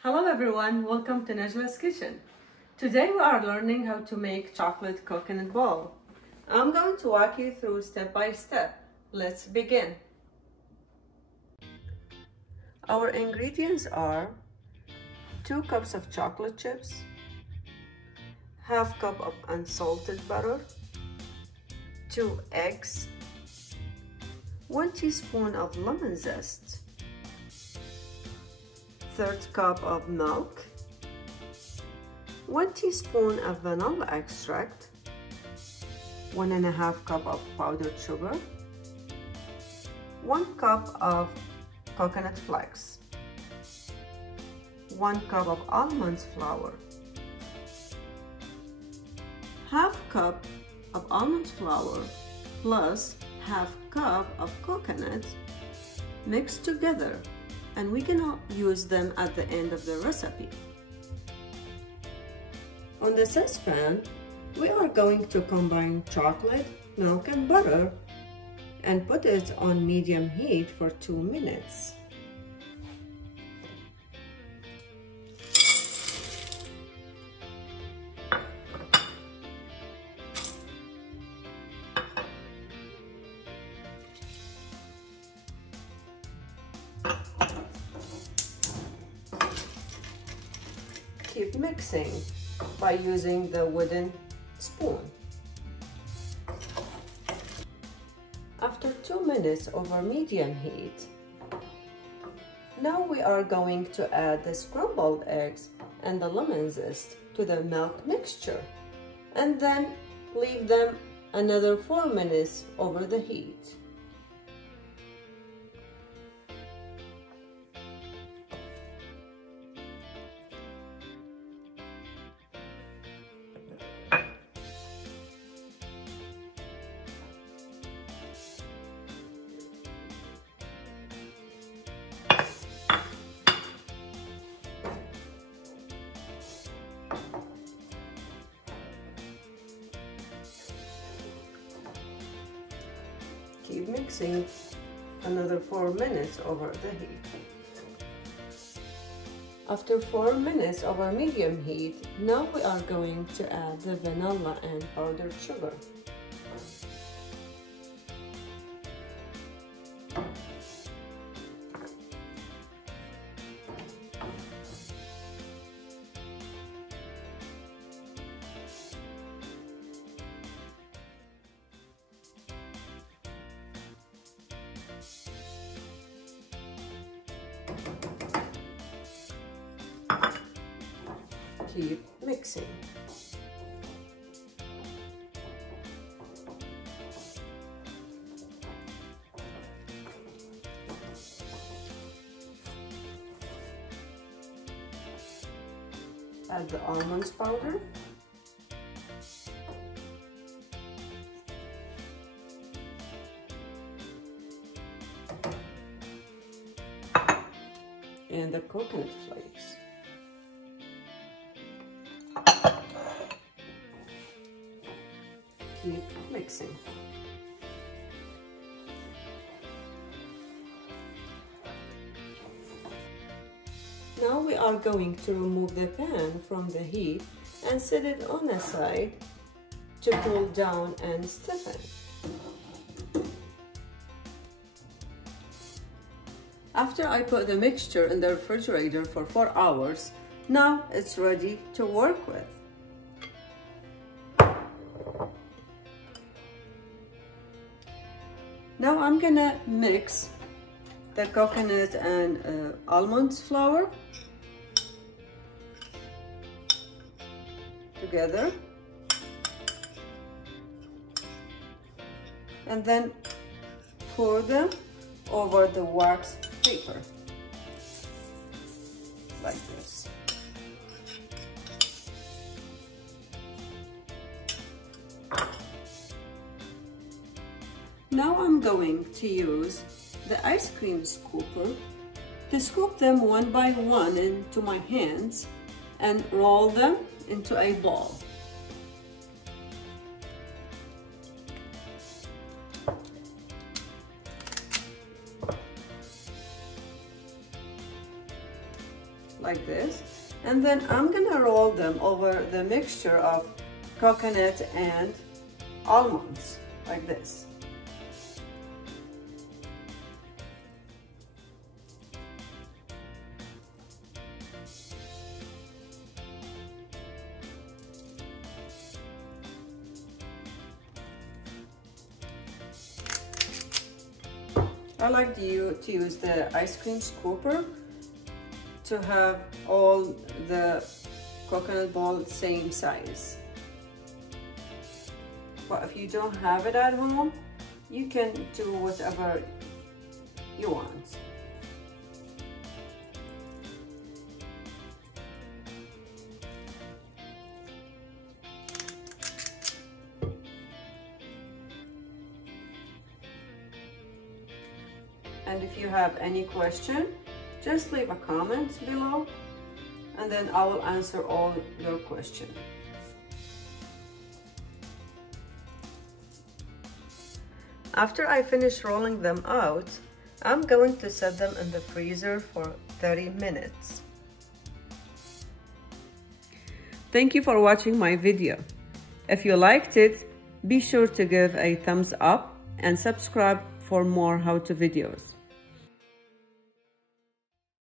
Hello everyone, welcome to Najla's Kitchen. Today we are learning how to make chocolate coconut ball. I'm going to walk you through step by step. Let's begin. Our ingredients are 2 cups of chocolate chips, half cup of unsalted butter, 2 eggs, 1 teaspoon of lemon zest, 1/3 cup of milk, 1 teaspoon of vanilla extract, 1½ cup of powdered sugar, 1 cup of coconut flakes, 1 cup of almond flour, ½ cup of almond flour plus ½ cup of coconut mixed together, and we can use them at the end of the recipe. On the saucepan, we are going to combine chocolate, milk, and butter and put it on medium heat for 2 minutes. Keep mixing by using the wooden spoon. After 2 minutes over medium heat, now we are going to add the scrambled eggs and the lemon zest to the milk mixture, and then leave them another 4 minutes over the heat. Keep mixing another 4 minutes over the heat. After 4 minutes over medium heat, now we are going to add the vanilla and powdered sugar. Keep mixing. Add the almond powder. And the coconut flakes. Keep mixing. Now we are going to remove the pan from the heat and set it on the side to cool down and stiffen. After I put the mixture in the refrigerator for 4 hours, now it's ready to work with. Now I'm gonna mix the coconut and almond flour together, and then pour them over the wax paper like this. Now I'm going to use the ice cream scooper to scoop them one by one into my hands and roll them into a ball. like this. And then I'm gonna roll them over the mixture of coconut and almonds, like this. I like to use the ice cream scooper to have all the coconut balls same size. But if you don't have it at home, you can do whatever you want. And if you have any question, just leave a comment below and then I will answer all your questions. After I finish rolling them out, I'm going to set them in the freezer for 30 minutes. Thank you for watching my video. If you liked it, be sure to give a thumbs up and subscribe for more how-to videos.